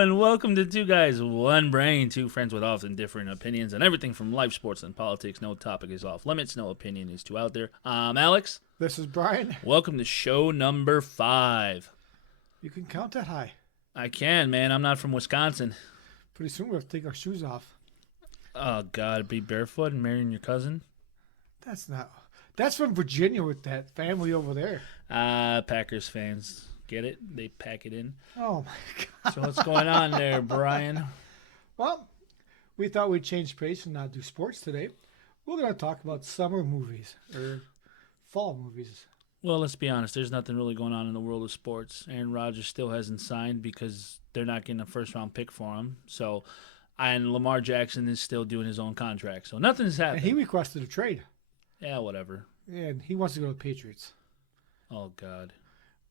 and welcome to Two Guys, One Brain, two friends with often differing opinions on everything from life, sports, and politics. No topic is off limits, no opinion is too out there. I'm Alex. This is Brian. Welcome to show number 5. You can count that high. I can, man. I'm not from Wisconsin. Pretty soon we'll have to take our shoes off. Oh, God, be barefoot and marrying your cousin? That's from Virginia with that family over there. Packers fans. Get it? They pack it in. Oh, my God. So what's going on there, Brian? Well, we thought we'd change pace and not do sports today. We're going to talk about summer movies or fall movies. Well, let's be honest. There's nothing really going on in the world of sports. Aaron Rodgers still hasn't signed because they're not getting a first-round pick for him. And Lamar Jackson is still doing his own contract. So nothing's And happening. he requested a trade. Yeah, whatever. And he wants to go to the Patriots. Oh, God.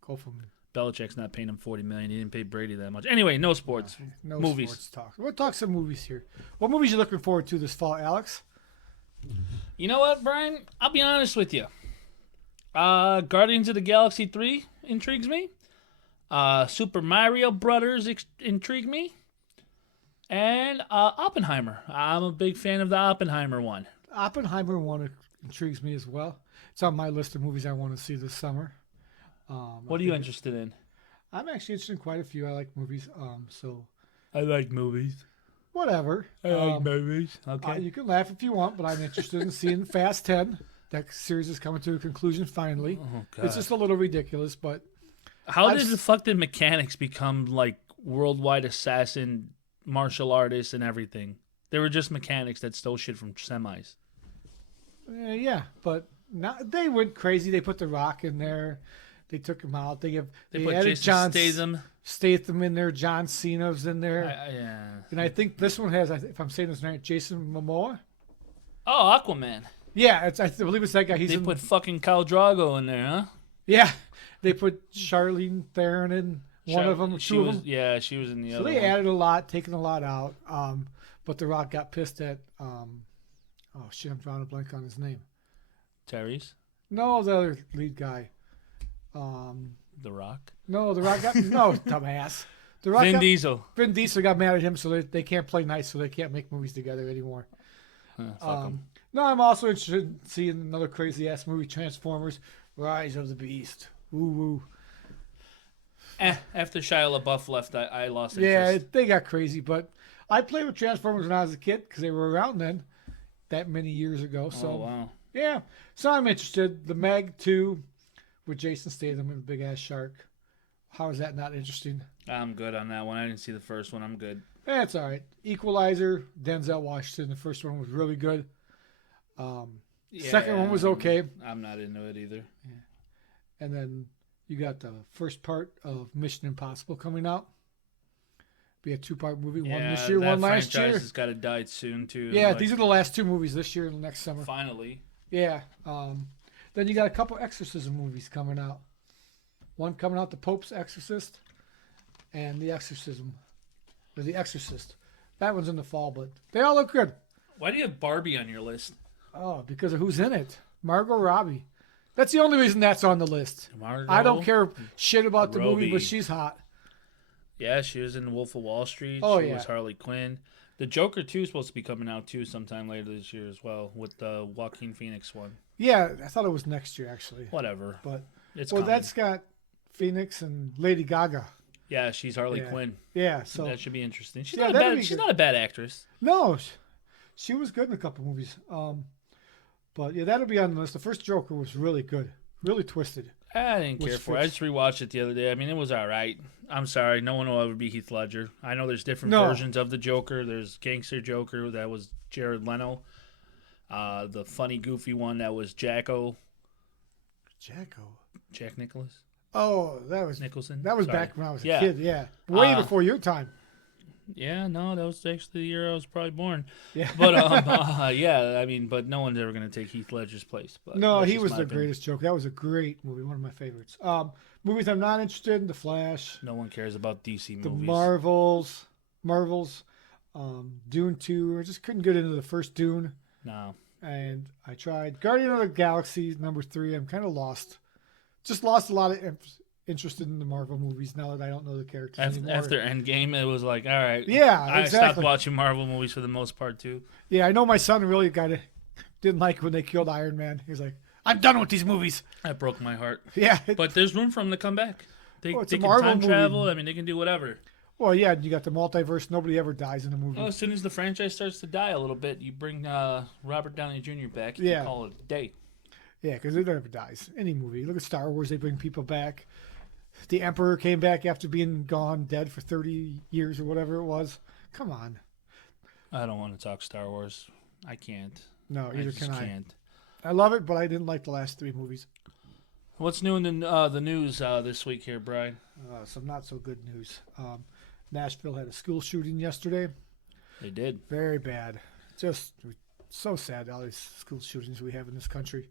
Go from Belichick's not paying him $40 million. He didn't pay Brady that much. Anyway, no sports. no Movies. sports talk. We'll talk some movies here. What movies are you looking forward to this fall, Alex? You know what, Brian? I'll be honest with you. Guardians of the Galaxy 3 intrigues me. Super Mario Brothers intrigue me. And Oppenheimer. I'm a big fan of the Oppenheimer one. Oppenheimer one intrigues me as well. It's on my list of movies I want to see this summer. What are you interested in? I'm actually interested in quite a few. I like movies. So I like movies. whatever. Movies. Okay. You can laugh if you want, but I'm interested in seeing Fast 10. That series is coming to a conclusion finally. Oh, God. It's just a little ridiculous, but How did the fuck did mechanics become like worldwide assassin martial artists and everything? They were just mechanics that stole shit from semis. yeah. But now they went crazy. They put The Rock in there. They took him out. They Put added Jason John Statham in there. John Cena's in there. Yeah. And I think this one has, if I'm saying this right, Jason Momoa. Oh, Aquaman. Yeah, I believe it's that guy. They put fucking Khal Drogo in there, huh? Yeah, they put Charlene Theron in one of them. Two of them. Yeah, she was in the So other they one. added a lot, taken a lot out. But The Rock got pissed at. Oh shit, I'm drawing a blank on his name. Tyrese? No, the other lead guy. The Rock? No, The Rock got no dumbass. The Rock Vin Diesel. Vin Diesel got mad at him, so they can't play nice, so they can't make movies together anymore. Fuck 'em. No, I'm also interested in seeing another crazy ass movie, Transformers: Rise of the Beast. Woo woo. After Shia LaBeouf left, I lost Yeah, interest. they got crazy, but I played with Transformers when I was a kid because they were around then, that many years ago. So Oh, wow. yeah, so I'm interested. The Meg 2 with Jason Statham and a big ass shark. How is that not interesting? I'm good on that one. I didn't see the first one. I'm good. That's all right. Equalizer, Denzel Washington. The first one was really good. Second one was okay. I'm not into it either. And then you got the first part of Mission Impossible coming out. Be a 2-part movie, one this year, that one last franchise year. has got to die soon, too. Yeah, Like, these are the last 2 movies this year and next summer. Finally. Yeah. Then you got a couple exorcism movies coming out. One coming out, The Pope's Exorcist, and The Exorcism, or The Exorcist. That one's in the fall, but they all look good. Why do you have Barbie on your list? Oh, because of who's in it. Margot Robbie. That's the only reason that's on the list. Margot I don't care shit about the movie, Robbie. but she's hot. Yeah, she was in Wolf of Wall Street. Oh, She yeah. was Harley Quinn. The Joker 2 is supposed to be coming out, too, sometime later this year as well, with the Joaquin Phoenix one. Yeah, I thought it was next year, actually. Whatever. But It's well, coming. that's got Phoenix and Lady Gaga. Yeah, she's Harley Yeah. Quinn. Yeah, so That should be interesting. She's, Yeah, not, a that'd bad, be she's good. not a bad actress. no, she was good in a couple movies. But yeah, that'll be on the list. The first Joker was really good, really twisted. I didn't care Which for it. I fits- just rewatched it the other day. I mean, it was all right. I'm sorry. No one will ever be Heath Ledger. I know there's different No. versions of the Joker. There's Gangster Joker. That was Jared Leto. The funny, goofy one that was Jack Nicholas? Oh, that was Nicholson? that was Sorry. back when I was a Yeah. kid. Yeah, way Uh, before your time. Yeah, no, that was actually the year I was probably born. Yeah, But, yeah, I mean, but no one's ever going to take Heath Ledger's place. But no, that's he just was my the opinion. greatest Joker. That was a great movie, one of my favorites. Movies I'm not interested in: The Flash, No one cares about DC the movies. Marvels, Dune 2. I just couldn't get into the first Dune. No. And I tried Guardian of the Galaxy #3. I'm kind of lost. Just lost a lot of interested in the Marvel movies now that I don't know the characters anymore. After Endgame, it was like, all right. Yeah, I exactly. stopped watching Marvel movies for the most part, too. Yeah, I know my son really didn't like when they killed Iron Man. He's like, I'm done with these movies. That broke my heart. Yeah. But there's room for them to come back. They It's can a Marvel time movie. travel. I mean, they can do whatever. Well, yeah, you got the multiverse. Nobody ever dies in a movie. Well, as soon as the franchise starts to die a little bit, you bring Robert Downey Jr. back. You Yeah. can call it a day. Yeah, because it never dies. Any movie. Look at Star Wars. They bring people back. The Emperor came back after being gone, dead for 30 years or whatever it was. Come on. I don't want to talk Star Wars. I can't. No, I either just can I. can't. I love it, but I didn't like the last 3 movies. What's new in the news this week here, Brian? Some not so good news. Nashville had a school shooting yesterday. They did. Very bad. Just so sad, all these school shootings we have in this country.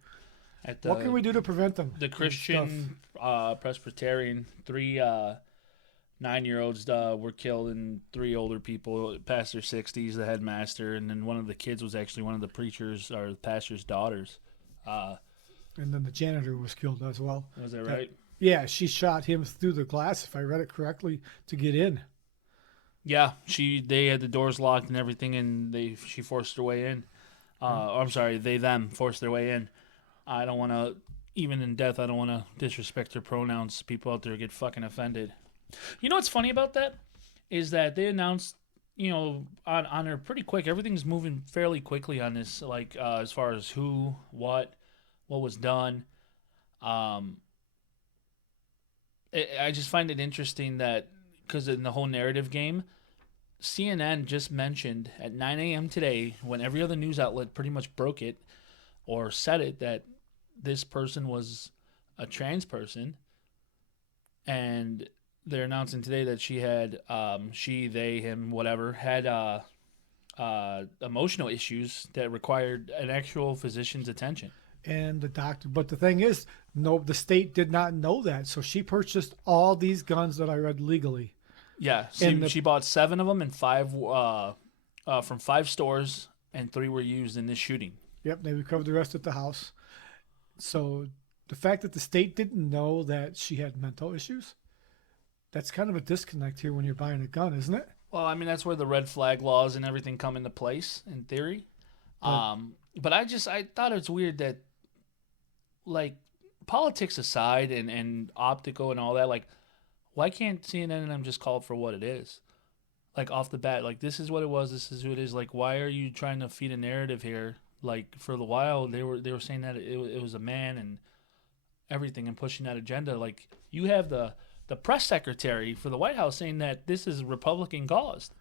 At the, What can we do to prevent them? The Christian Presbyterian, 3 9-year-olds were killed, and 3 older people past their 60s, the headmaster, and then one of the kids was actually one of the preachers or the pastor's daughters. And then the janitor was killed as well. Was that right? Yeah, she shot him through the glass, if I read it correctly, to get in. Yeah, they had the doors locked and everything, and she forced her way in. I'm sorry, them forced their way in. I don't want to, even in death, I don't want to disrespect her pronouns. People out there get fucking offended. You know what's funny about that? Is that they announced, on her pretty quick. Everything's moving fairly quickly on this, like as far as who, what was done. I just find it interesting that, because in the whole narrative game, CNN just mentioned at 9 a.m. today, when every other news outlet pretty much broke it or said it, that this person was a trans person, and they're announcing today that she had, they, him, whatever, had emotional issues that required an actual physician's attention. And the doctor, but the thing is, no, the state did not know that, so she purchased all these guns that I read legally. Yeah, she bought 7 of them and 5 from 5 stores, and 3 were used in this shooting. Yep, they recovered the rest at the house. So the fact that the state didn't know that she had mental issues, that's kind of a disconnect here when you're buying a gun, isn't it? Well, I mean, that's where the red flag laws and everything come into place, in theory. But I thought it's weird that, like, politics aside and optical and all that, like, why can't CNN and them just call it for what it is? Like, off the bat, like, this is what it was, this is who it is. Like, why are you trying to feed a narrative here? Like, for a while, they were saying that it was a man and everything and pushing that agenda. Like, you have the press secretary for the White House saying that this is Republican caused.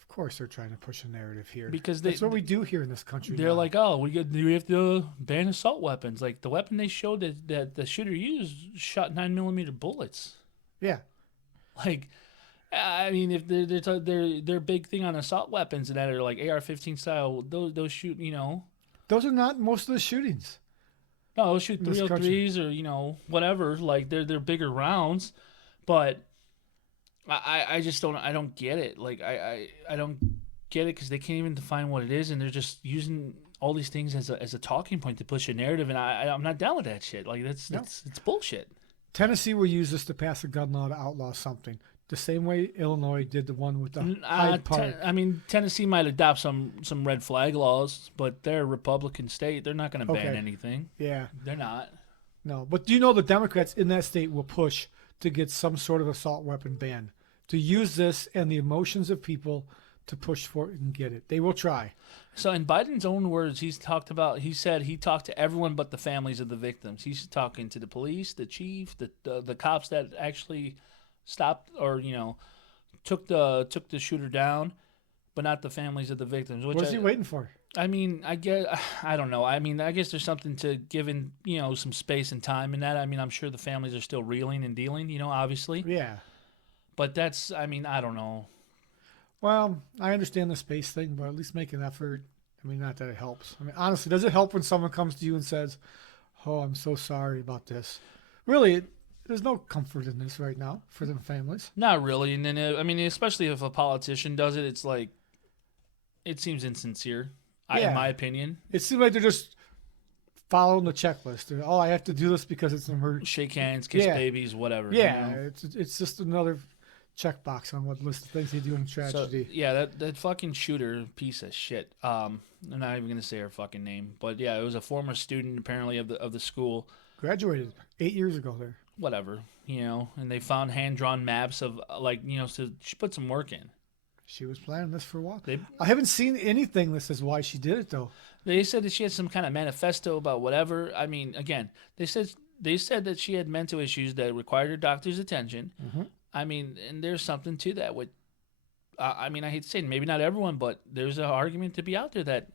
Of course they're trying to push a narrative here. Because that's what we do here in this country. They're now. like, oh, we have to ban assault weapons. Like, the weapon they showed that the shooter used shot 9mm bullets. Yeah. Like, I mean, if their big thing on assault weapons and that are like AR-15 style, those shoot, Those are not most of the shootings. No, they'll shoot 303s or whatever. Like, they're bigger rounds, but I just don't get it. Like, I don't get it because they can't even define what it is, and they're just using all these things as a talking point to push a narrative, and I'm not down with that shit. Like, it's bullshit. Tennessee will use this to pass a gun law to outlaw something. The same way Illinois did the one with the Hyde Park. Tennessee might adopt some red flag laws, but they're a Republican state. They're not going to ban anything. Yeah. They're not. No, but do you know the Democrats in that state will push to get some sort of assault weapon ban, to use this and the emotions of people to push for it and get it. They will try. So in Biden's own words, he said he talked to everyone but the families of the victims. He's talking to the police, the chief, the cops that actually stopped or took the shooter down, but not the families of the victims. What's he waiting for? I mean, I don't know. I mean, I guess there's something to giving some space and time in that. I mean, I'm sure the families are still reeling and dealing. Obviously. Yeah. But that's. I mean, I don't know. Well, I understand the space thing, but at least make an effort. I mean, not that it helps. I mean, honestly, does it help when someone comes to you and says, "Oh, I'm so sorry about this"? Really, there's no comfort in this right now for the families. Not really. And then, especially if a politician does it, it's like, it seems insincere, in my opinion. It seems like they're just following the checklist. Oh, I have to do this because it's an emergency. Shake hands, kiss Yeah. babies, whatever. Yeah, you know? it's just another checkbox on what list of things they do in So, tragedy. yeah, that fucking shooter piece of shit. I'm not even gonna say her fucking name, but yeah, it was a former student apparently of the school. Graduated 8 years ago there. Whatever, you know, and they found hand drawn maps of like, you know, so she put some work in. She was planning this for a while. They I haven't seen anything that says why she did it though. they said that she had some kind of manifesto about whatever. I mean, again, they said that she had mental issues that required her doctor's attention. Mhm. I mean, and there's something to that. With, I mean, I hate to say it, maybe not everyone, but there's an argument to be out there that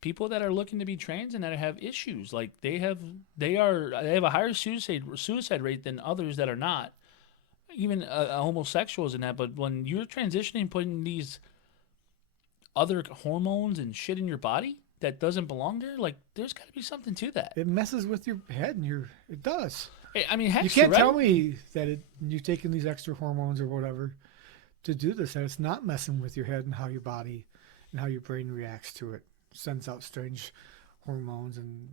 people that are looking to be trans and that have issues, like they have a higher suicide rate than others that are not, even homosexuals and that. But when you're transitioning, putting these other hormones and shit in your body that doesn't belong there, like there's got to be something to that. It messes with your head and it does. I mean, heck, You can't right? tell me that you're taking these extra hormones or whatever to do this, and it's not messing with your head and how your body and how your brain reacts to it. Sends out strange hormones, and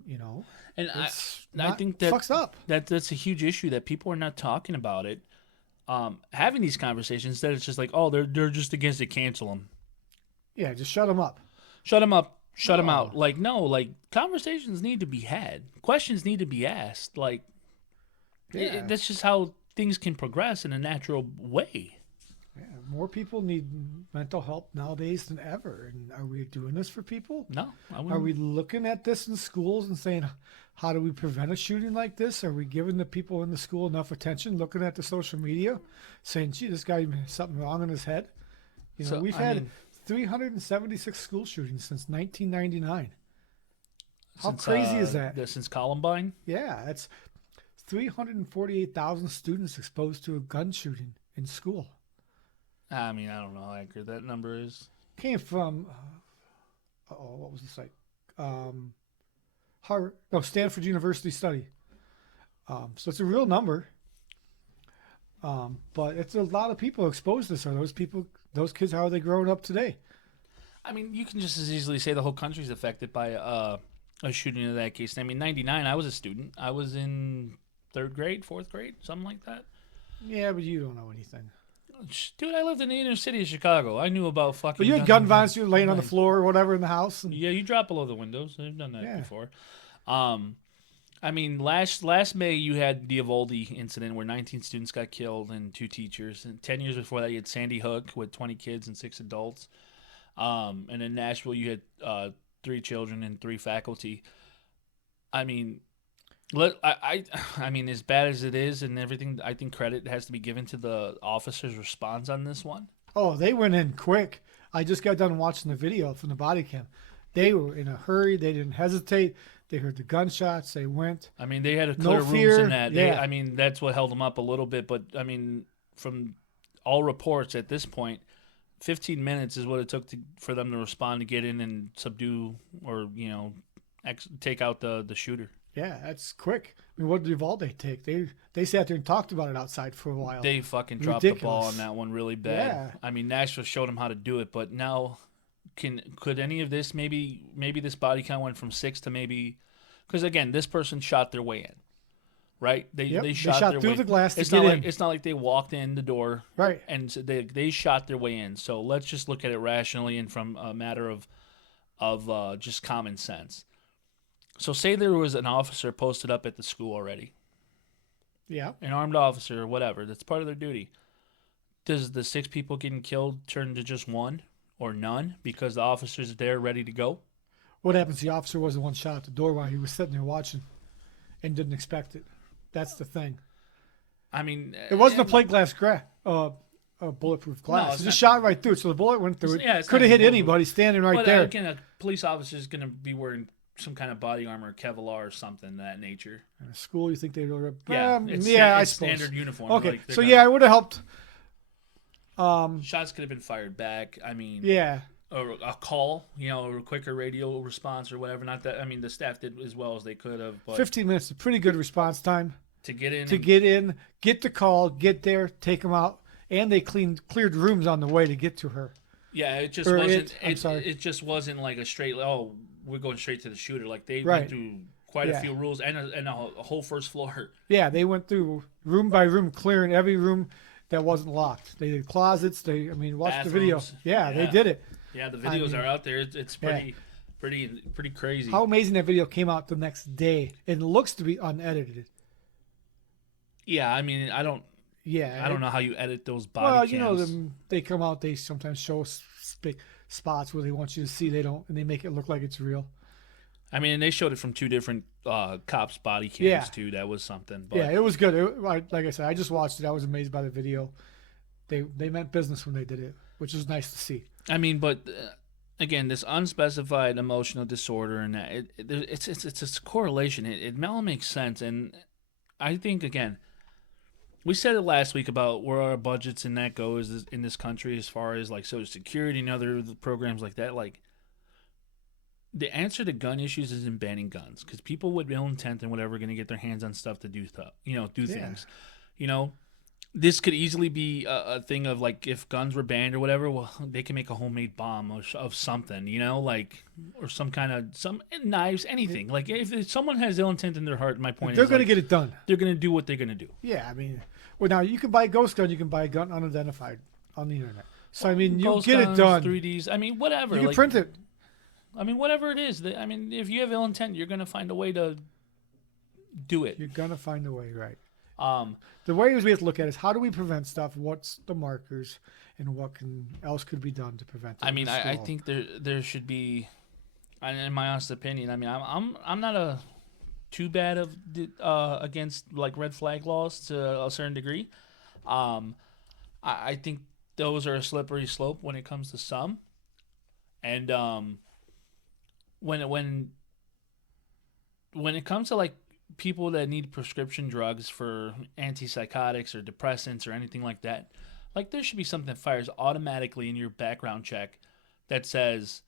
And it's I think that fucks up. that's a huge issue that people are not talking about it. Having these conversations, that it's just like, oh, they're just against it, cancel them, Yeah, just shut them up. shut them up, shut them No. out. Like, no, like conversations need to be had, questions need to be asked. Like, Yeah. that's just how things can progress in a natural way. Yeah, more people need mental help nowadays than ever. And are we doing this for people? No, I Are wouldn't. we looking at this in schools and saying, how do we prevent a shooting like this? Are we giving the people in the school enough attention, looking at the social media, saying, gee, this guy has something wrong in his head? So, We've I had mean, 376 school shootings since 1999. How since, crazy is that? Since Columbine? Yeah, that's 348,000 students exposed to a gun shooting in school. I mean, I don't know how accurate that number is. Came from, what was the site? Stanford University study. So it's a real number. But it's a lot of people exposed to this. Are those kids, how are they growing up today? I mean, you can just as easily say the whole country's affected by a shooting in that case. I mean, 99, I was a student. I was in 3rd grade, 4th grade, something like that. Yeah, but you don't know anything. Dude, I lived in the inner city of Chicago. I knew about fucking. But you had gun violence, you were laying on the floor or whatever in the house. And, Yeah, you drop below the windows. I've done that Yeah. before. I mean, last May you had the Uvalde incident where 19 students got killed and 2 teachers. And 10 years before that, you had Sandy Hook with 20 kids and 6 adults. And in Nashville, you had 3 children and 3 faculty. I mean, I mean, as bad as it is and everything, I think credit has to be given to the officers' response on this one. oh, they went in quick. I just got done watching the video from the body cam. They were in a hurry. They didn't hesitate. They heard the gunshots. They went. I mean, they had to No clear rooms fear, in that. yeah. I mean, that's what held them up a little bit. But, I mean, from all reports at this point, 15 minutes is what it took for them to respond to get in and subdue or, take out the shooter. Yeah, that's quick. I mean, what did Uvalde take? They sat there and talked about it outside for a while. They fucking dropped the ball Ridiculous. on that one really bad. Yeah. I mean, Nashville showed them how to do it, but now could any of this maybe this body count went from 6 to maybe because again, this person shot their way in, right? They Yep, they they shot, shot their through way. the glass to It's get not like in. it's not like they walked in the door, Right. and so they shot their way in. So let's just look at it rationally and from a matter of just common sense. So say there was an officer posted up at the school already, Yeah. an armed officer or whatever. That's part of their duty. Does the 6 people getting killed turn to just 1 or none because the officer's there ready to go? What happens? The officer was the one shot at the door while he was sitting there watching and didn't expect it. That's the thing. I mean, It wasn't a plate glass bulletproof glass. it's It just not- shot right through it. So the bullet went through it. Yeah, it's Could have not hit bulletproof. anybody standing right But there. again, a police officer is going to be wearing some kind of body armor, Kevlar or something of that nature. In a school, you think they'd order? Yeah, I it's suppose. standard uniform. Okay, like, they're so gonna- yeah, it would have helped. shots could have been fired back. I mean, Yeah, or a call, or a quicker radio response or whatever. Not that I mean, the staff did as well as they could have, but 15 minutes, a pretty good response time to get in, to get in, get the call, get there, take them out, and they cleared rooms on the way to get to her. yeah, it just or wasn't. I'm sorry. It just wasn't like a straight. Oh, we're going straight to the shooter. Like they Right. went through quite a Yeah. few rules and a whole first floor. Yeah, they went through room by room, clearing every room that wasn't locked. They did closets. I mean, watch the video. Bathrooms. Yeah, they Yeah. did it. Yeah, the I videos mean, are out there. It's pretty crazy. How amazing that video came out the next day. It looks to be unedited. Yeah, I mean, I don't know how you edit those body Well, cams. you know them. They come out. They sometimes show spots where they want you to see. They don't, and they make it look like it's real. I mean, they showed it from two different cops' body cams Yeah. too. That was something. But Yeah, it was good. Like I said, I just watched it. I was amazed by the video. They meant business when they did it, which is nice to see. I mean, but again, this unspecified emotional disorder and that it's a correlation. It all makes sense, and I think again, we said it last week about where our budgets and that goes in this country as far as like Social Security and other programs like that. Like the answer to gun issues is in banning guns because people with ill intent and whatever are going to get their hands on stuff to do stuff. Do things. This could easily be a thing of like if guns were banned or whatever, well, they can make a homemade bomb of something, like or some knives, anything. Like if someone has ill intent in their heart, my point They're is going to like, get it done. they're going to do what they're going to do. Yeah, I mean, well, now you can buy a ghost gun. You can buy a gun unidentified on the internet. So I mean, you Ghost get guns, it done. 3Ds. I mean, whatever. You can print it. I mean, whatever it is. I mean, if you have ill intent, you're going to find a way to do it. You're gonna find a way, right? Um, The ways we have to look at is how do we prevent stuff? What's the markers, and what else could be done to prevent it? I mean, I think there should be, in my honest opinion. I mean, I'm not too bad of against like red flag laws to a certain degree. I think those are a slippery slope when it comes to some, and when it comes to like people that need prescription drugs for antipsychotics or depressants or anything like that, like there should be something that fires automatically in your background check that says,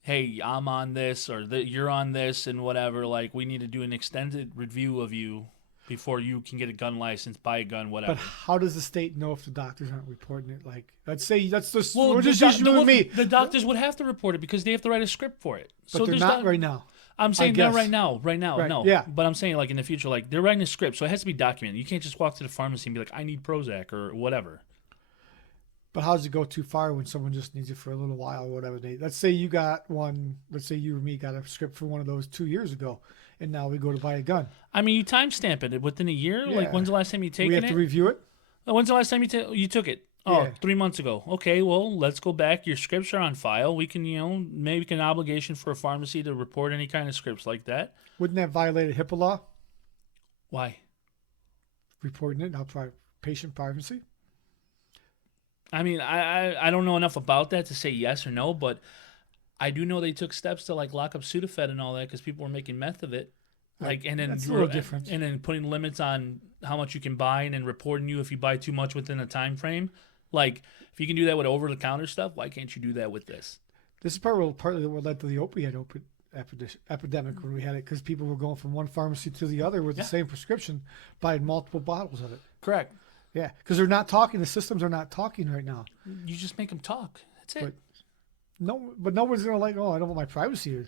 hey, I'm on this or you're on this and whatever. Like we need to do an extended review of you before you can get a gun license, buy a gun, whatever. But how does the state know if the doctors aren't reporting it? Like, let's say that's just Well, we're just you and me. The doctors would have to report it because they have to write a script for it. But So they're there's not right now. I'm saying not right now. Right, Right, no. yeah. But I'm saying like in the future, like they're writing a script, so it has to be documented. You can't just walk to the pharmacy and be like, I need Prozac or whatever. But how does it go too far when someone just needs it for a little while or whatever? Let's say you got one. Let's say you or me got a script for one of those 2 years ago, and now we go to buy a gun. I mean, you timestamp it within a year. Yeah. Like when's the last time you taken We have it? to review it. When's the last time you took it? Oh, Yeah. 3 months ago. Okay, well, let's go back. Your scripts are on file. We can, make an obligation for a pharmacy to report any kind of scripts like that. Wouldn't that violate HIPAA law? Why? Reporting it now, patient privacy. I mean, I don't know enough about that to say yes or no, but I do know they took steps to like lock up Sudafed and all that because people were making meth of it. Like and then That's a little different. And then putting limits on how much you can buy and then reporting you if you buy too much within a time frame. Like if you can do that with over the counter stuff, why can't you do that with this? This is partly what led to the opiate epidemic when we had it, because people were going from one pharmacy to the other with the same prescription, buying multiple bottles of it. Correct. Yeah, because they're not talking. The systems are not talking right now. You just make them talk. That's it. But nobody's gonna like. Oh, I don't want my privacy.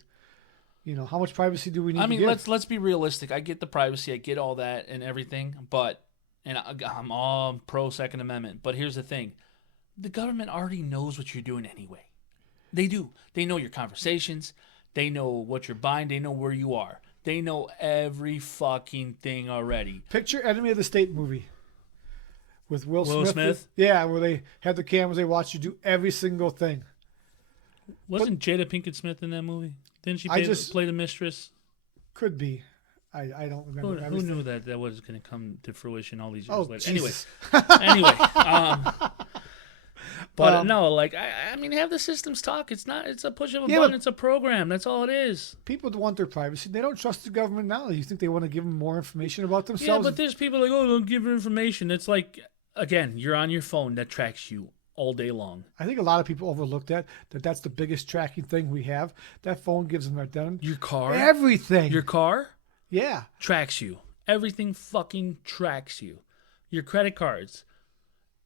How much privacy do we need? I mean, to give? let's be realistic. I get the privacy, I get all that and everything, but I'm all pro Second Amendment. But here's the thing: the government already knows what you're doing anyway. They do. They know your conversations. They know what you're buying. They know where you are. They know every fucking thing already. Picture Enemy of the State movie with Will Smith? Yeah, where they had the cameras. They watch you do every single thing. Wasn't Jada Pinkett Smith in that movie? Didn't she play the mistress? Could be. I don't remember. Who knew that was going to come to fruition all these years later? Jesus. Anyway. But no, like I mean, have the systems talk. It's a push of a button. It's a program. That's all it is. People want their privacy. They don't trust the government now. You think they want to give them more information about Yeah, themselves? but there's people like, oh, don't give her information. It's like, again, you're on your phone that tracks you all day long. I think a lot of people overlook that's the biggest tracking thing we have. That phone gives them Your car, everything. Your car, yeah, tracks you. Everything fucking tracks you. Your credit cards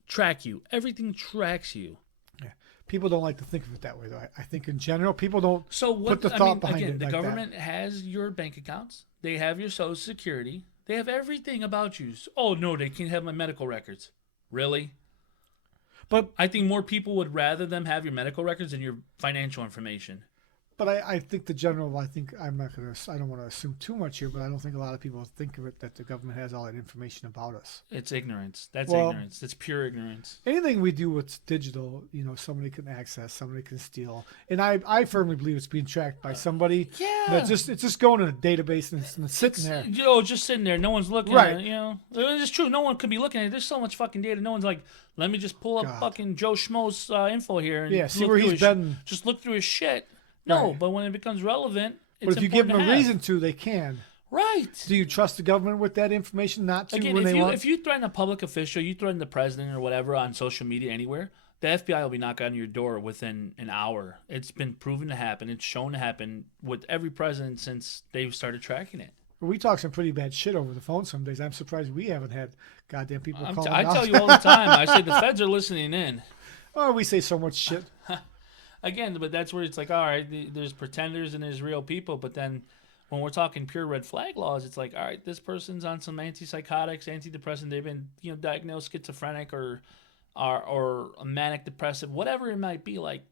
track you. Everything tracks you. Yeah. people don't like to think of it that way, though. I think in general, people don't So what? put the I thought mean, behind again, it the like government has your bank accounts. They have your Social Security. They have everything about you. Oh no, they can't have my medical records. Really? But I think more people would rather them have your medical records than your financial information. I think the general, I don't want to assume too much here, but I don't think a lot of people think of it that the government has all that information about us. It's ignorance. That's Well- ignorance. That's pure ignorance. Anything we do with digital, somebody can access, somebody can steal. And I firmly believe it's being tracked by somebody. Yeah. It's just going in a database and it's sitting there. Just sitting there. No one's looking Right. at it, It's true. No one could be looking at it. There's so much fucking data. No one's like, let me just pull up God. fucking Joe Schmo's info here. And Yeah, see look where through he's his been. Just look through his shit. No, Right. but when it becomes relevant, it's But if you give important them a to have. reason to, they can. Right. Do you trust the government with that information not to Again, when if they you want? if you threaten a public official, you threaten the president or whatever on social media anywhere, the FBI will be knocking on your door within an hour. It's been proven to happen. It's shown to happen with every president since they've started tracking it. We talk some pretty bad shit over the phone some days. I'm surprised we haven't had goddamn people calling I out. tell you all the time. I say the feds are listening in. Oh, we say so much shit. Again, but that's where it's like, all right, there's pretenders and there's real people. But then when we're talking pure red flag laws, it's like, all right, this person's on some antipsychotics, antidepressant. They've been, diagnosed schizophrenic or a manic depressive, whatever it might be. Like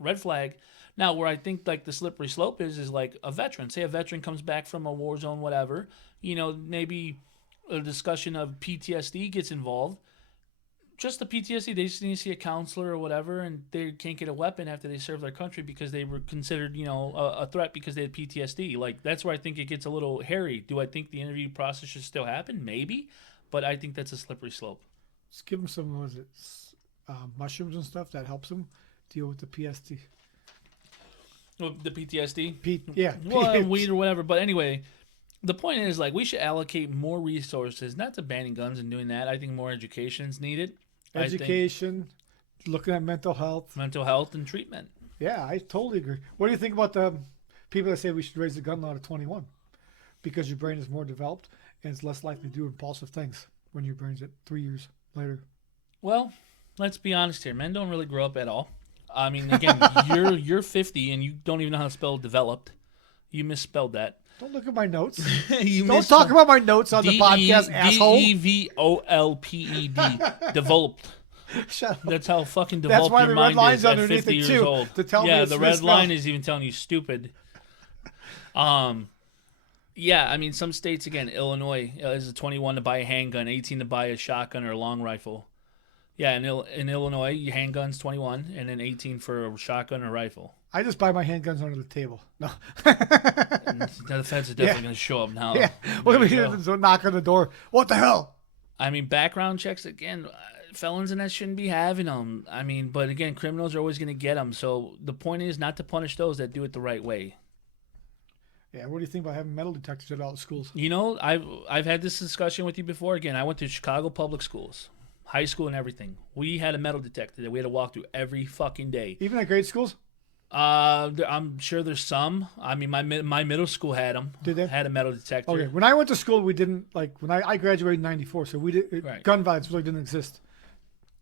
red flag. Now, where I think like the slippery slope is like a veteran. Say a veteran comes back from a war zone, whatever. Maybe a discussion of PTSD gets involved. Just the PTSD, they just need to see a counselor or whatever, and they can't get a weapon after they serve their country because they were considered, a threat because they had PTSD. Like, that's where I think it gets a little hairy. Do I think the interview process should still happen? Maybe, but I think that's a slippery slope. Just give them some, mushrooms and stuff that helps them deal with the PTSD. Well, the PTSD? Well, Weed or whatever. But anyway, the point is, like, we should allocate more resources, not to banning guns and doing that. I think more education is needed. Education, looking at mental health. Mental health and treatment. Yeah, I totally agree. What do you think about the people that say we should raise the gun law to 21? Because your brain is more developed and it's less likely to do impulsive things when your brain's at 3 years later. Well, let's be honest here. Men don't really grow up at all. I mean, again, you're 50 and you don't even know how to spell developed. You misspelled that. Don't look at my notes. You Don't talk about my notes on the podcast, asshole. DEVOLPED. Developed. Shut up. That's how fucking That's developed why your the red mind line's is at underneath 50 it, years too, old. to tell me Yeah, it's the red misspelled. line is even telling you stupid. Yeah, I mean, some states, again, Illinois is 21 to buy a handgun, 18 to buy a shotgun or a long rifle. Yeah, in Illinois, your handgun's 21, and then 18 for a shotgun or rifle. I just buy my handguns under the table. No. And the feds are definitely going to show up now. Yeah. Look at me so knock on the door. What the hell? I mean, background checks, again, felons and that shouldn't be having them. I mean, but again, criminals are always going to get them. So the point is not to punish those that do it the right way. Yeah, what do you think about having metal detectors at all the schools? I've had this discussion with you before. Again, I went to Chicago public schools, high school and everything. We had a metal detector that we had to walk through every fucking day. Even at grade schools? I'm sure there's some. I mean, my middle school had them. Did they? Had a metal detector. Okay, when I went to school, we didn't, when I graduated in 94, so we did Right. gun violence really didn't exist.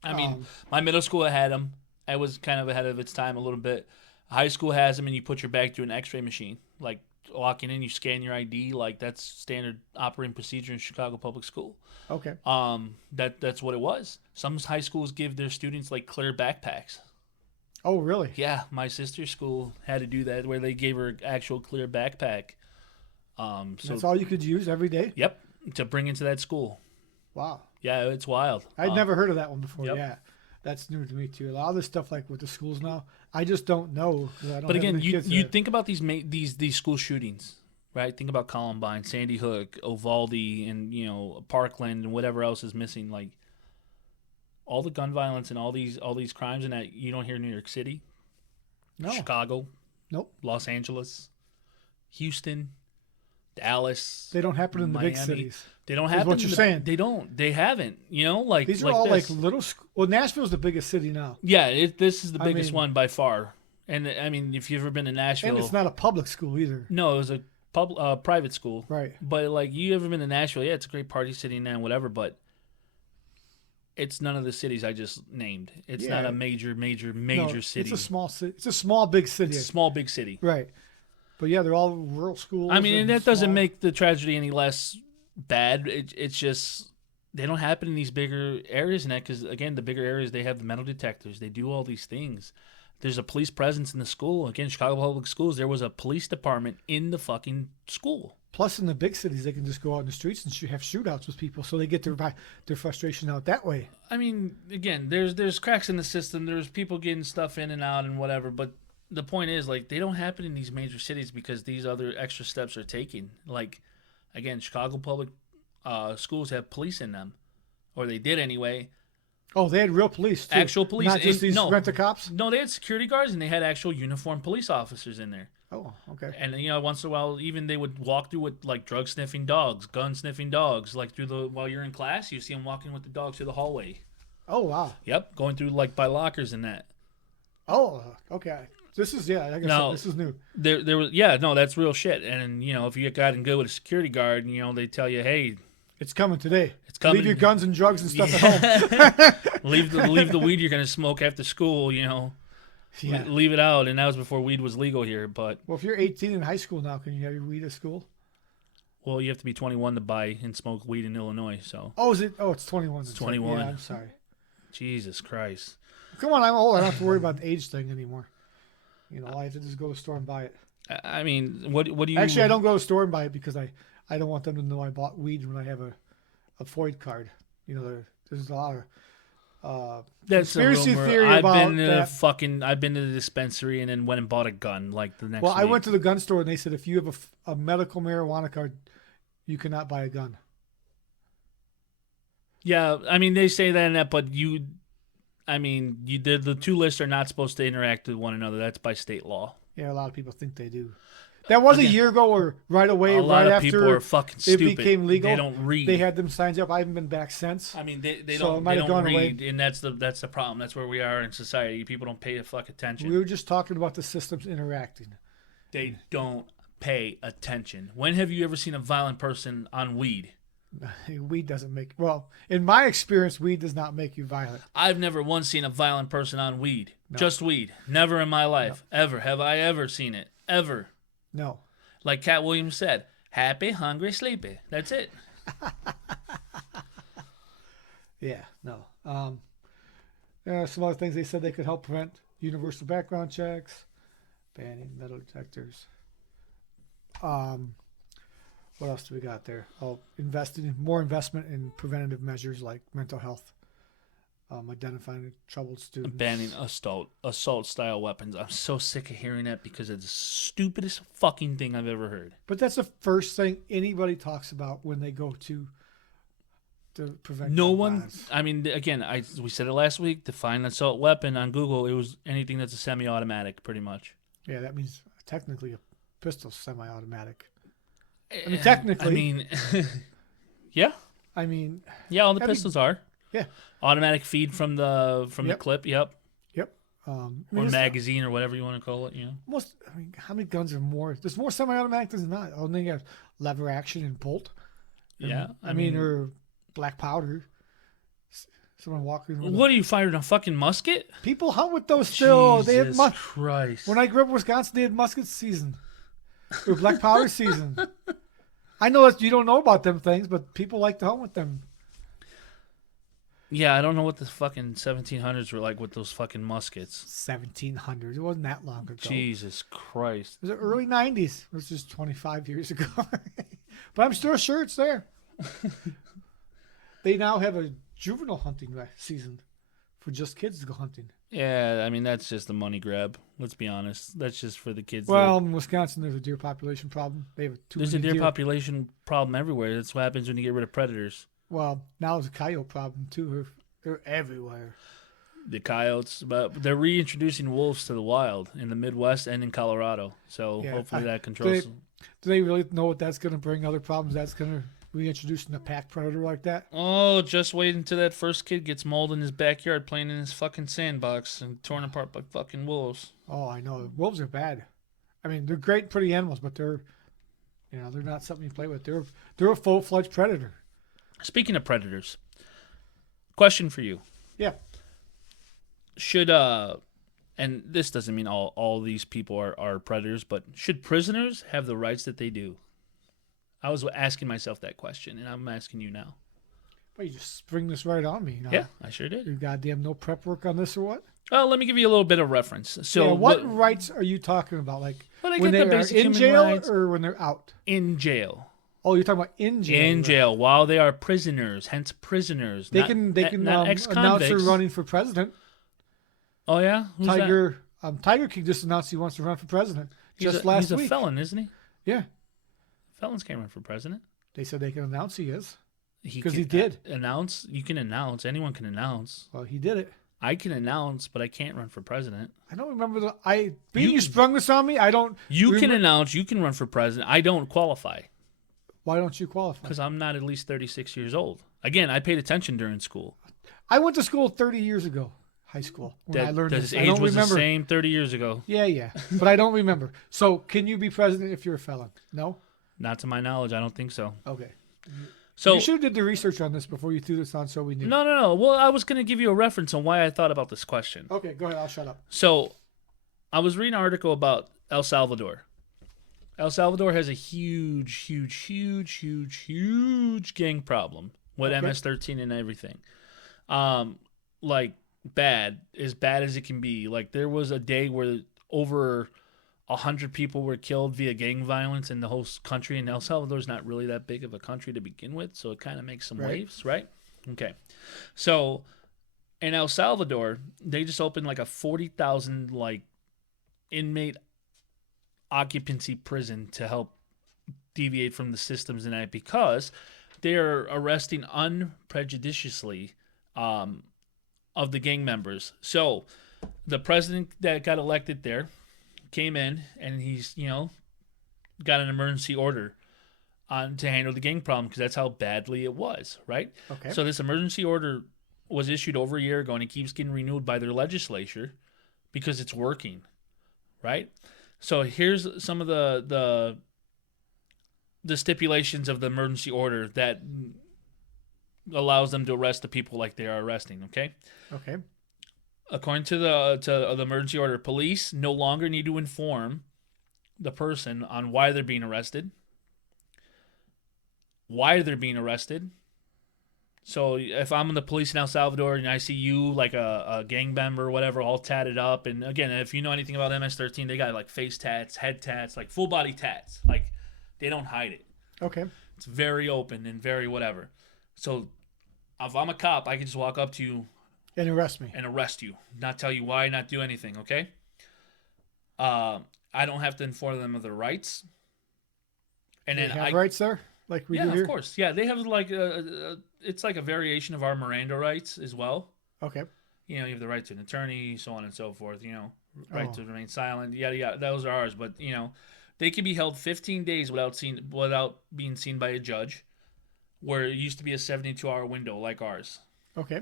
I mean, my middle school had them. I was kind of ahead of its time a little bit. High school has them, and you put your bag through an X-ray machine. Like walking in, you scan your ID. Like that's standard operating procedure in Chicago public school. Okay. That's what it was. Some high schools give their students like clear backpacks. Oh, really? Yeah, my sister's school had to do that, where they gave her actual clear backpack. So That's all you could use every day? Yep, to bring into that school. Wow. Yeah, it's wild. I'd never heard of that one before. Yep. Yeah. That's new to me, too. A lot of this stuff, like with the schools now, I just don't know. 'Cause I don't But have again, any kids you there. think about these school shootings, right? Think about Columbine, Sandy Hook, Uvalde, and Parkland, and whatever else is missing. Like all the gun violence and all these crimes, and that you don't hear in New York City, No. Chicago, Nope. Los Angeles, Houston, Dallas. They don't happen in the big Miami. cities. They don't Is have what you're saying. They don't. They haven't. Like These are like all this. like little. Well, Nashville's the biggest city now, Yeah, this is the I biggest mean- one by far. And I mean, if you've ever been to Nashville, and it's not a public school either. no, it was a private school. Right. But like, you ever been to Nashville? Yeah, it's a great party city now, and whatever. But It's none of the cities I just named. It's Yeah. not a major No, city. It's a small city. It's a small big city. It's a small big city. Right. But yeah, they're all rural schools. I mean, and that doesn't small- make the tragedy any less bad. It's just they don't happen in these bigger areas, and that because again, the bigger areas they have the metal detectors. They do all these things. There's a police presence in the school. Again, Chicago Public Schools. There was a police department in the fucking school. Plus, in the big cities, they can just go out in the streets and have shootouts with people, so they get their frustration out that way. I mean, again, there's cracks in the system. There's people getting stuff in and out and whatever. But the point is, like, they don't happen in these major cities because these other extra steps are taken. Like, again, Chicago Public Schools have police in them, or they did anyway. Oh, they had real police, too. Actual police. Not just these rent-a-cops? No, they had security guards and they had actual uniformed police officers in there. Oh, okay. And once in a while, even they would walk through with like drug sniffing dogs, gun sniffing dogs, like while you're in class, you see them walking with the dogs through the hallway. Oh, wow. Yep, going through like by lockers and that. Oh, okay. This is, I guess this is new. There was that's real shit. And if you got in good with a security guard, they tell you, hey, It's coming today. It's coming. Leave your guns and drugs and stuff at home. leave the weed you're gonna smoke after school. Yeah. Leave it out. And that was before weed was legal here. But Well, if you're 18 in high school now, can you have your weed at school? well, you have to be 21 to buy and smoke weed in Illinois. So Oh, is it? Oh, it's 21. It's 21. Yeah, I'm sorry. Jesus Christ. Come on, I'm old. I don't have to worry about the age thing anymore. I have to just go to the store and buy it. I mean, what do you? Actually, I don't go to the store and buy it because I don't want them to know I bought weed when I have a FOID card. There's a lot of That's a conspiracy rumor. theory I've about been to that. I've been to the dispensary and then went and bought a gun like the next Well, I week. went to the gun store and they said if you have a medical marijuana card, you cannot buy a gun. Yeah, I mean they say that and that, but the two lists are not supposed to interact with one another. That's by state law. Yeah, a lot of people think they do. That was a year ago or right away, A lot right of after people are fucking it stupid. became legal. They don't read. They had them signs up. I haven't been back since. I mean, they So it don't might they have don't gone away. read, and that's the problem. That's where we are in society. People don't pay a fuck attention. We were just talking about the systems interacting. They don't pay attention. When have you ever seen a violent person on weed? Weed doesn't make in my experience, weed does not make you violent. I've never once seen a violent person on weed. No. Just weed. Never in my life. No. Ever. Have I ever seen it? Ever. No. Like Cat Williams said, happy, hungry, sleepy. That's it. Yeah, no. There are some other things they said they could help prevent: universal background checks, banning metal detectors. What else do we got there? Oh, more investment in preventative measures like mental health, identifying troubled students. Banning assault style weapons. I'm so sick of hearing that because it's the stupidest fucking thing I've ever heard. But that's the first thing anybody talks about when they go to prevent. No one. Violence. I mean, again, we said it last week. Define an assault weapon on Google. It was anything that's a semi-automatic, pretty much. Yeah, that means technically a pistol's semi-automatic. I mean, technically. I mean, yeah. I mean, yeah, all the pistols are. Yeah. Automatic feed from the clip. Yep. Yep. Or magazine or whatever you want to call it. How many guns are more? There's more semi-automatic than not. Oh, then you have lever action and bolt. Yeah. I mean, or black powder. Someone walking. What are you firing a fucking musket? People hunt with those still. Jesus they had Christ. When I grew up in Wisconsin, they had musket season. Or black powder season. I know that you don't know about them things, but people like to hunt with them. Yeah, I don't know what the fucking 1700s were like with those fucking muskets. 1700s. It wasn't that long ago. Jesus Christ. It was the early 90s, which is 25 years ago. But I'm still sure it's there. They now have a juvenile hunting season for just kids to go hunting. Yeah, I mean, that's just a money grab. Let's be honest. That's just for the kids. Well, in Wisconsin, there's a deer population problem. There's a deer population problem everywhere. That's what happens when you get rid of predators. Well, now there's a coyote problem, too. They're everywhere. The coyotes, but they're reintroducing wolves to the wild in the Midwest and in Colorado. So hopefully that controls them. Do they really know what that's going to bring? Other problems that's going to reintroduce a pack predator like that? Oh, just wait until that first kid gets mauled in his backyard playing in his fucking sandbox and torn apart by fucking wolves. Oh, I know. Wolves are bad. I mean, they're great, pretty animals, but they're not something you play with. They're a full-fledged predator. Speaking of predators, Question for you. Yeah. Should and this doesn't mean all these people are predators, but should prisoners have the rights that they do? I was asking myself that question, and I'm asking you now. Well, you just spring this right on me. Yeah, I sure did. You goddamn no prep work on this or what? Well, let me give you a little bit of reference. So, yeah, what rights are you talking about? Like I when get they the are basic in human jail rights. or when they're out? In jail. Oh, you're talking about in jail. In right. jail, while they are prisoners, hence prisoners. They not, can not announce ex-convicts. they're running for president. Oh yeah, who's that? Tiger King just announced he wants to run for president He's last week. He's a felon, isn't he? Yeah, Felons can't run for president. they said they can announce he is. Because he did. Announce. You can announce. Anyone can announce. Well, he did it. I can announce, but I can't run for president. I don't remember you sprung this on me. I don't. You can announce. You can run for president. I don't qualify Why don't you qualify? because I'm not at least 36 years old. Again, I paid attention during school. I went to school 30 years ago, high school, when I learned His this. I age don't was remember. the same 30 years ago. Yeah, but I don't remember. So, can you be president if you're a felon? No. Not to my knowledge. I don't think so. Okay. So you should have did the research on this before you threw this on, so we knew. no. Well, I was going to give you a reference on why I thought about this question. Okay, go ahead. I'll shut up. So, I was reading an article about El Salvador. El Salvador has a huge gang problem with Okay. MS-13 and everything. Like bad as it can be. Like there was a day where over 100 people were killed via gang violence in the whole country, and El Salvador's not really that big of a country to begin with, so it kind of makes some Right. waves, right? Okay. So in El Salvador, they just opened like a 40,000 like inmate occupancy prison to help deviate from the systems in that because they're arresting unprejudiciously of the gang members. So the president that got elected there came in and he's, got an emergency order on to handle the gang problem because that's how badly it was, right? Okay. So this emergency order was issued over a year ago and it keeps getting renewed by their legislature because it's working, right? So here's some of the stipulations of the emergency order that allows them to arrest the people like they are arresting, okay? Okay. According to the emergency order, police no longer need to inform the person on why they're being arrested. So if I'm in the police in El Salvador and I see you like a gang member or whatever, all tatted up, and again, if you know anything about MS-13, they got like face tats, head tats, like full body tats. Like they don't hide it. Okay. It's very open and very whatever. So if I'm a cop, I can just walk up to you And arrest me. and arrest you, not tell you why, not do anything, okay? I don't have to inform them of their rights. And They then have rights there, like we do yeah, here. of course. Yeah, they have like it's like a variation of our Miranda rights as well. Okay. You know, you have the right to an attorney, so on and so forth, right Oh. to remain silent, yada yada. Those are ours, but they can be held 15 days without being seen by a judge, where it used to be a 72-hour window like ours. Okay.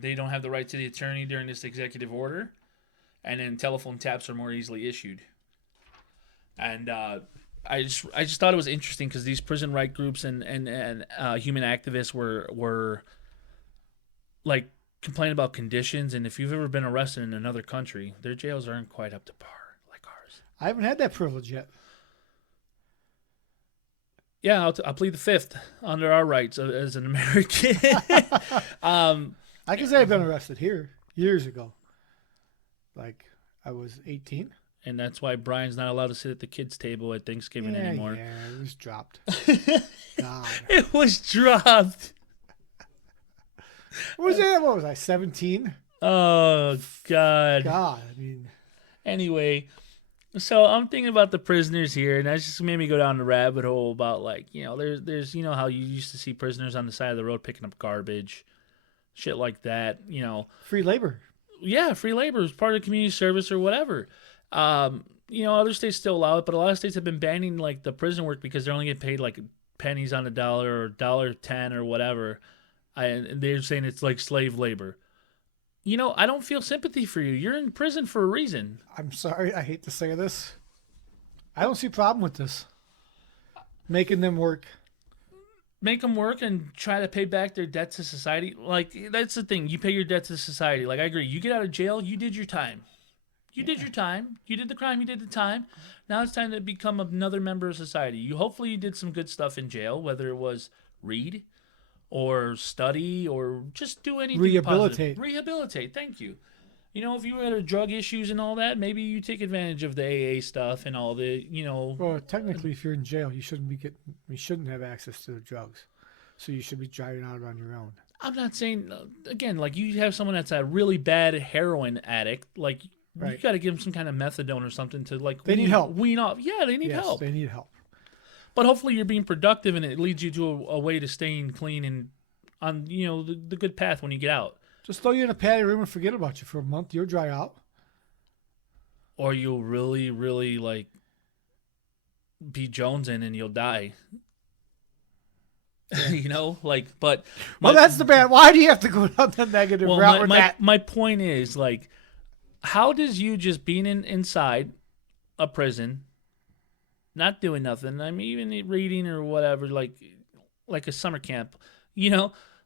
They don't have the right to the attorney during this executive order, and then telephone taps are more easily issued. And I just thought it was interesting because these prison right groups and human activists were like complaining about conditions, and if you've ever been arrested in another country, their jails aren't quite up to par like ours. I haven't had that privilege yet. Yeah, I'll plead the fifth under our rights as an American. I can say I've been arrested here years ago. Like I was 18. And that's why Brian's not allowed to sit at the kids' table at Thanksgiving anymore. Yeah, it was dropped. God. It was dropped. What was I, 17? Oh, God. God, I mean. Anyway, so I'm thinking about the prisoners here, and that just made me go down the rabbit hole about, like, there's how you used to see prisoners on the side of the road picking up garbage, shit like that, Free labor. Yeah, free labor is part of community service or whatever. Other states still allow it, but a lot of states have been banning like the prison work because they're only getting paid like pennies on the dollar or $1.10 or whatever. And they're saying it's like slave labor. I don't feel sympathy for you. You're in prison for a reason. I'm sorry, I hate to say this. I don't see a problem with this. Making them work make them work and try to pay back their debt to society. Like, that's the thing. You pay your debt to society. Like, I agree. You get out of jail, you did your time. You did your time. You did the crime. You did the time. Now it's time to become another member of society. Hopefully you did some good stuff in jail, whether it was read or study or just do anything Rehabilitate. positive. Rehabilitate. Thank you. You know, if you had drug issues and all that, maybe you take advantage of the AA stuff and all the, Well, technically, if you're in jail, you shouldn't have access to the drugs, so you should be driving out on your own. I'm not saying, again, like you have someone that's a really bad heroin addict, like you got to give them some kind of methadone or something to like They need help. wean off. Yeah, they need Yes, help. they need help. But hopefully you're being productive and it leads you to a way to staying clean and on, the good path when you get out. Just throw you in a padded room and forget about you for a month. You'll dry out. Or you'll really, really like be jonesing and you'll die. Yeah. But Well, that's the bad. Why do you have to go down the negative route with that? my point is, like, how does you just being inside a prison, not doing nothing, I mean, even reading or whatever, like a summer camp,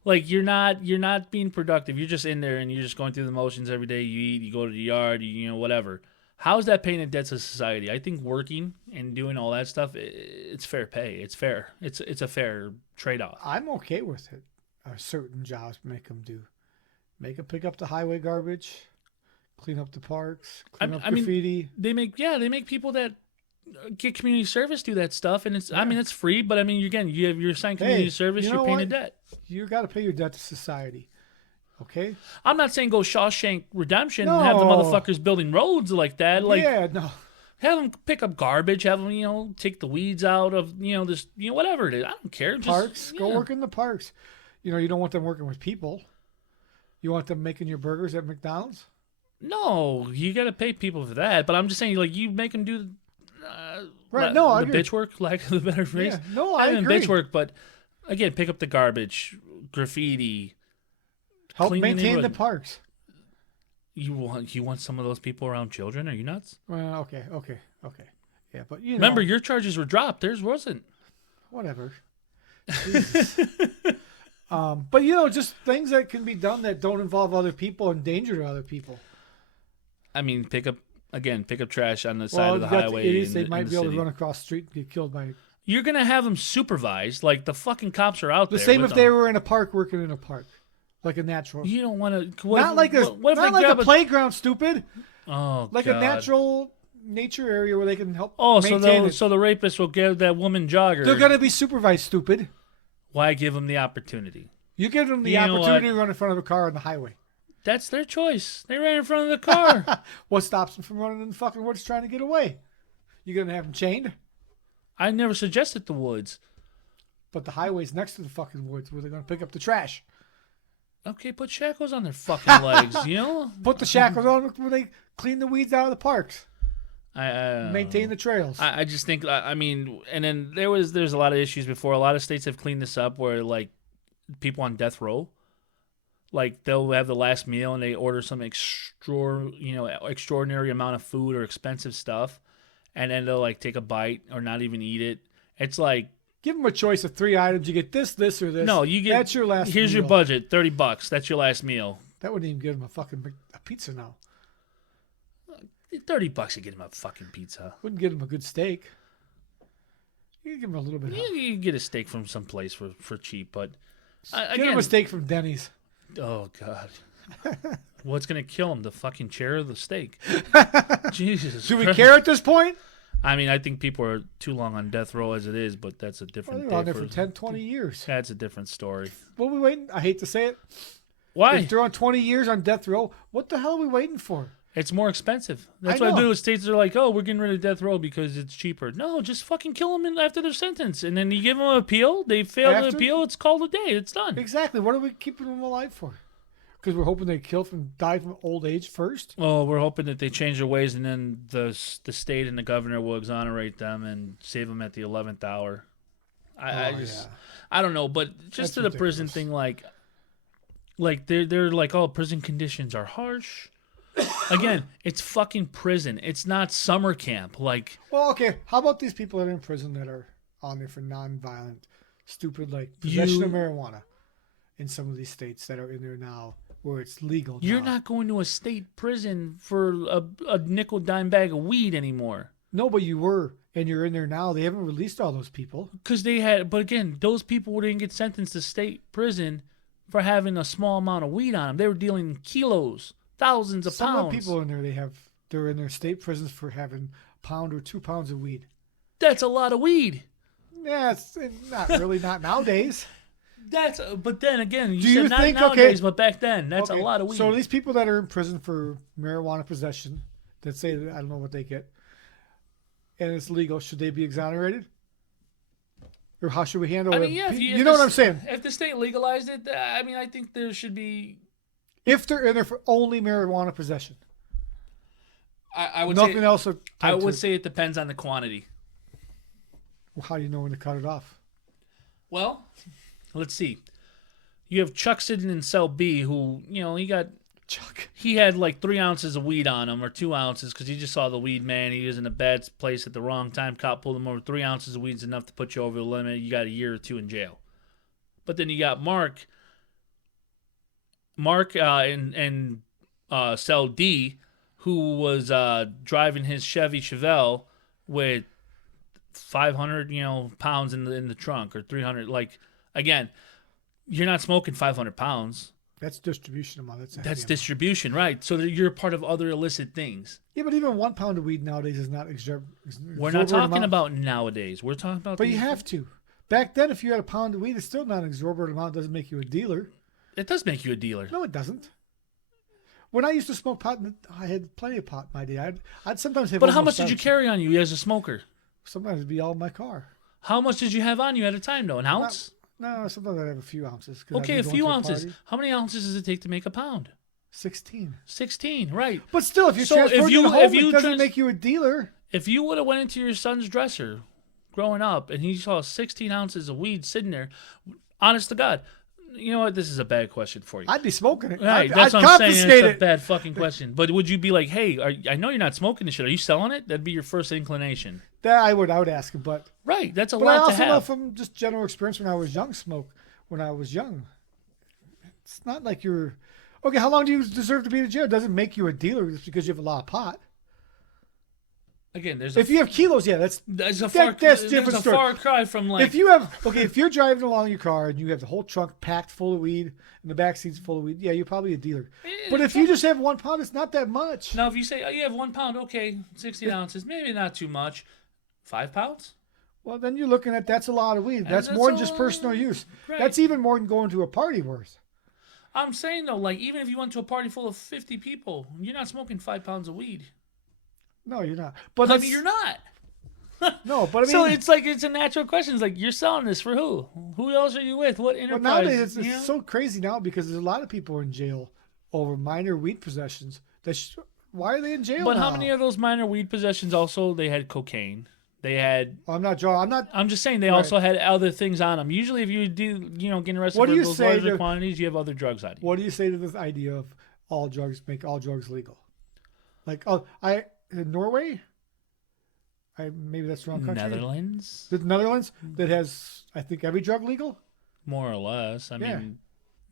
like you're not being productive. You're just in there and you're just going through the motions every day. You eat, you go to the yard, whatever. How is that paying a debt to society? I think working and doing all that stuff, it's fair pay. It's fair. It's a fair trade-off. I'm okay with it. Certain jobs make them pick up the highway garbage, clean up the parks, clean up graffiti. They make people that get community service do that stuff, and it's free. But I mean, again, you're saying community service, you're paying a debt. You got to pay your debt to society. Okay. I'm not saying go Shawshank Redemption and have the motherfuckers building roads like that. Like, yeah, no. Have them pick up garbage. Have them, take the weeds out of, this, whatever it is. I don't care. Parks. Go work in the parks. You don't want them working with people. You want them making your burgers at McDonald's? No, you got to pay people for that. But I'm just saying, like, you make them do right. No, I the agree. bitch work, lack of a better phrase. Yeah, no, I agree. Bitch work, but again, pick up the garbage, graffiti, help clean maintain the parks. You want some of those people around children? Are you nuts? Well, okay. Yeah, but remember your charges were dropped. Theirs wasn't. Whatever. But just things that can be done that don't involve other people and danger to other people. I mean, pick up trash on the side of the highway. They might be able to run across the street and get killed by. You're gonna have them supervised. Like the fucking cops are out there. The same if they were in a park working in a park. Like a natural. You don't want to. Not like a playground, stupid. Oh, like God. a natural nature area where they can help. So the rapist will give that woman jogger. They're gonna be supervised, stupid. Why give them the opportunity? You give them the opportunity to run in front of a car on the highway. That's their choice. They ran in front of the car. What stops them from running in the fucking woods trying to get away? You gonna have them chained? I never suggested the woods. But the highway's next to the fucking woods where they're gonna pick up the trash. Okay, put shackles on their fucking legs, Put the shackles on when they clean the weeds out of the parks. Maintain the trails. I just think, and then there's a lot of issues before. A lot of states have cleaned this up where, like, people on death row, like, they'll have the last meal and they order some extraordinary amount of food or expensive stuff, and then they'll, like, take a bite or not even eat it. It's like, give them a choice of 3 items. You get this, or this. No, you get. That's your last. Here's meal. your budget, $30. That's your last meal. That wouldn't even give them a pizza now. $30 to get him a fucking pizza. Wouldn't get him a good steak. You give him a little bit. You get a steak from some place for cheap, but get him a steak from Denny's. Oh God. What's gonna kill him? The fucking chair or the steak? Jesus. Do we care at this point? I mean, I think people are too long on death row as it is, but that's a different. They're on there for 10, 20 years. That's a different story. What are we waiting? I hate to say it. Why? If they're on 20 years on death row, what the hell are we waiting for? It's more expensive. That's why the states are like, oh, we're getting rid of death row because it's cheaper. No, just fucking kill them after their sentence. And then you give them an appeal. They fail to appeal. It's called a day. It's done. Exactly. What are we keeping them alive for? Because we're hoping they die from old age first? Oh, we're hoping that they change their ways and then the state and the governor will exonerate them and save them at the 11th hour. I don't know. But just to the prison thing, like they're like, oh, prison conditions are harsh. Again, it's fucking prison. It's not summer camp. Like, well, okay. How about these people that are in prison that are on there for non-violent stupid like possession of marijuana in some of these states that are in there now where it's legal. You're now. not going to a state prison for a nickel dime bag of weed anymore. No, but you were, and you're in there now. They haven't released all those people. Because they had, but again, those people didn't get sentenced to state prison for having a small amount of weed on them. They were dealing kilos, thousands of Some pounds. of the people in there, they're in their state prisons for having a pound or 2 pounds of weed. That's a lot of weed. Yeah, it's not really, not nowadays. But then again, Do you said not think, nowadays, okay, but back then, that's a Okay, lot of weed. So these people that are in prison for marijuana possession, that say that I don't know what they get, and it's legal, should they be exonerated? Or how should we handle I it? mean, yeah, You know what I'm saying? If the state legalized it, I mean, I think there should be. If they're in there for only marijuana possession, I would nothing say, else. I would say it depends on the quantity. Well, how do you know when to cut it off? Well, let's see. You have Chuck sitting in cell B, who he had like 3 ounces of weed on him, or 2 ounces, because he just saw the weed man. He was in a bad place at the wrong time. Cop pulled him over. 3 ounces of weed is enough to put you over the limit. You got a year or 2 in jail. But then you got Mark in cell D, who was driving his Chevy Chevelle with 500 pounds in the trunk, or 300. Like, again, you're not smoking 500 pounds. That's distribution amount. That's distribution, right? So that you're part of other illicit things. Yeah, but even 1 pound of weed nowadays is not We're not talking about nowadays. We're talking about. But you have to. Back then, if you had a pound of weed, it's still not an exorbitant amount. It doesn't make you a dealer. It does make you a dealer. No, it doesn't. When I used to smoke pot, I had plenty of pot in my day. I'd sometimes have. But how much did you carry on you as a smoker? Sometimes it'd be all in my car. How much did you have on you at a time, though? An ounce? No, sometimes I'd have a few ounces. Okay, a few ounces. How many ounces does it take to make a pound? 16. 16, right. But still, if you're So transporting it home, it doesn't make you a dealer. If you would have went into your son's dresser growing up and he saw 16 ounces of weed sitting there, honest to God, you know what? This is a bad question for you. I'd be smoking it. Right, I'd that's what I'm saying. confiscate It's it. a bad fucking question. But would you be like, hey, I know you're not smoking this shit. Are you selling it? That'd be your first inclination. That I would ask him, but Right, that's a but I lot to also know have. from just general experience when I was young, when I was young. It's not like you're okay. How long do you deserve to be in jail? It doesn't make you a dealer just because you have a lot of pot. Again, If you have kilos, yeah, that's that's a that's different story. far cry from like. If you have if you're driving along your car and you have the whole trunk packed full of weed and the back seat's full of weed, yeah, you're probably a dealer. But if you just have 1 pound, it's not that much. Now, if you say, oh, you have 1 pound, okay, 16 ounces, maybe not too much. 5 pounds? Well, then you're looking at that's a lot of weed. That's more than just personal use. Right. That's even more than going to a party worth. I'm saying, though, like, even if you went to a party full of 50 people, you're not smoking 5 pounds of weed. No, you're not. But I mean, you're not. No, but I mean, So it's a natural question. It's like, you're selling this for who? Who else are you with? What but enterprise? nowadays it's so crazy now because there's a lot of people in jail over minor weed possessions. Why are they in jail? But now? how many of those minor weed possessions also, they had cocaine? They had... I'm just saying they also had other things on them. Usually if you do, getting arrested for those larger quantities, you have other drugs on you. What do you say to this idea of make all drugs legal? Like, in Norway, maybe that's the wrong country. Netherlands? The Netherlands that has, I think, every drug legal. More or less. I mean...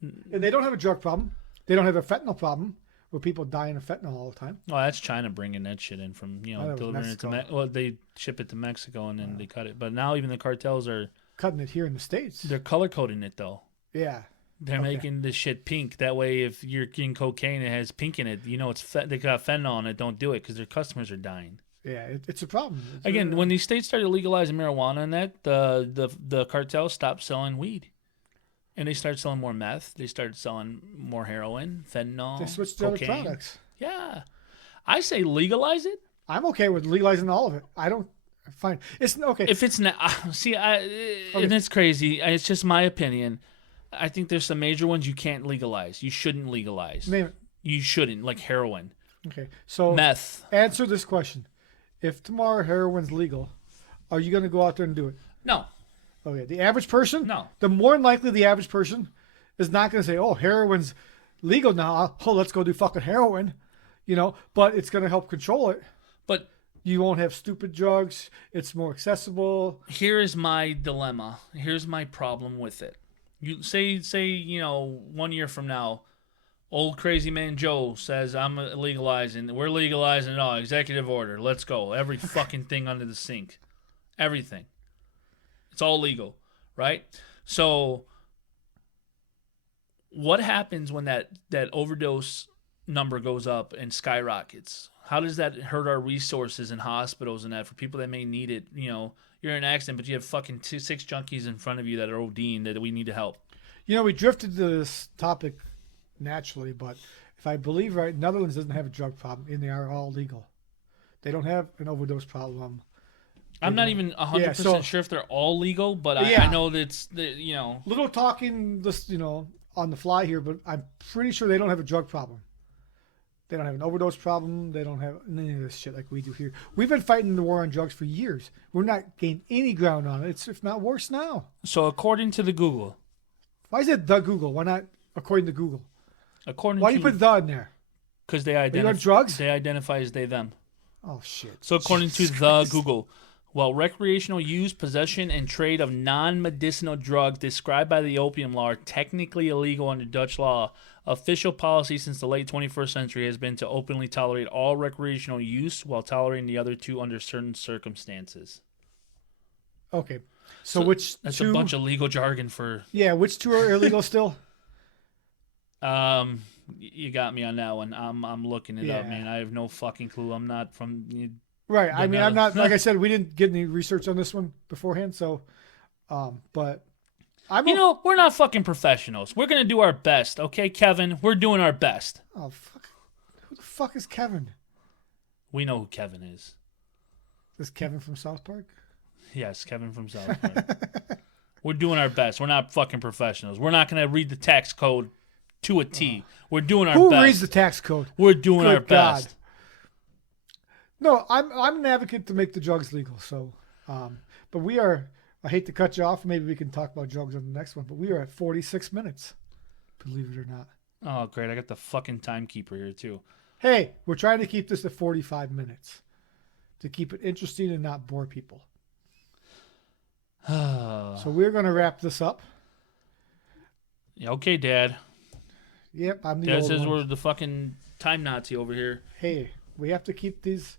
And they don't have a drug problem. They don't have a fentanyl problem where people dying of fentanyl all the time. Oh, that's China bringing that shit in from, delivering it to Mexico. Well, they ship it to Mexico and then they cut it. But now even the cartels are... Cutting it here in the States. They're color coding it, though. Yeah. They're making this shit pink. That way, if you're getting cocaine, it has pink in it. They got fentanyl on it. Don't do it because their customers are dying. Yeah, it's a problem. Again, when these states started legalizing marijuana and that, the cartels stopped selling weed. And they started selling more meth. They started selling more heroin, fentanyl, They switched to cocaine. other products. Yeah. I say legalize it. I'm okay with legalizing all of it. I don't find it's okay. If it's not, and it's crazy. It's just my opinion. I think there's some major ones you can't legalize. You shouldn't legalize. Name it. You shouldn't, like heroin. Okay, so meth. Answer this question: if tomorrow heroin's legal, are you going to go out there and do it? No. Okay, the average person? No. The more than likely the average person is not going to say, oh, heroin's legal now. Oh, let's go do fucking heroin. But it's going to help control it. But You won't have stupid drugs. It's more accessible. Here is my dilemma. Here's my problem with it. You say 1 year from now, old crazy man Joe says I'm legalizing. We're legalizing it all. Executive order. Let's go. Every fucking thing under the sink. Everything. It's all legal, right? So what happens when that overdose number goes up and skyrockets? How does that hurt our resources in hospitals and that for people that may need it? You're in an accident, but you have fucking 6 junkies in front of you that are ODing that we need to help. We drifted to this topic naturally, but if I believe right, Netherlands doesn't have a drug problem, and they are all legal. They don't have an overdose problem. I'm not even 100% sure if they're all legal, but I know that it's, Little talking, just, on the fly here, but I'm pretty sure they don't have a drug problem. They don't have an overdose problem. They don't have any of this shit like we do here. We've been fighting the war on drugs for years. We're not gaining any ground on it. It's, if not worse now. So according to the Google. Why is it the Google? Why not according to Google? Why do you put the in there? Because they drugs? They identify as they, them. Oh, shit. So according to the Google, while recreational use, possession, and trade of non-medicinal drugs described by the opium law are technically illegal under Dutch law, official policy since the late 21st century has been to openly tolerate all recreational use while tolerating the other two under certain circumstances. Okay. So which that's two? A bunch of legal jargon for... Yeah, which two are illegal still? You got me on that one. I'm looking it up, man. I have no fucking clue. I'm not from... Right. I mean, I'm not, like I said, we didn't get any research on this one beforehand, so, but we're not fucking professionals. We're going to do our best, okay, Kevin? We're doing our best. Oh, fuck. Who the fuck is Kevin? We know who Kevin is. Is Kevin from South Park? Yes, Kevin from South Park. We're doing our best. We're not fucking professionals. We're not going to read the tax code to a T. We're doing our best. Who reads the tax code? We're doing our best. God. No, I'm an advocate to make the drugs legal. So, but we are. I hate to cut you off. Maybe we can talk about drugs on the next one. But we are at 46 minutes. Believe it or not. Oh, great! I got the fucking timekeeper here too. Hey, we're trying to keep this at 45 minutes to keep it interesting and not bore people. So we're gonna wrap this up. Okay, Dad. Yep, I'm the Dad old says one. we're the fucking time Nazi over here. Hey, we have to keep these.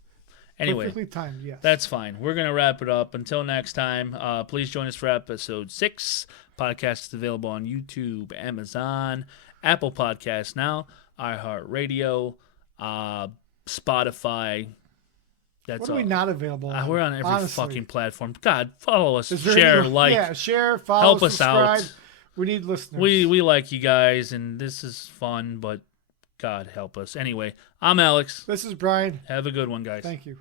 Anyway, perfectly timed, yes. That's fine. We're going to wrap it up. Until next time, please join us for episode 6. Podcast is available on YouTube, Amazon, Apple Podcasts now, iHeartRadio, Spotify. That's what are we not available on? We're on every fucking platform. God, follow us, share, like. Yeah, share, follow, help subscribe. us out. We need listeners. We like you guys, and this is fun, but God help us. Anyway, I'm Alex. This is Brian. Have a good one, guys. Thank you.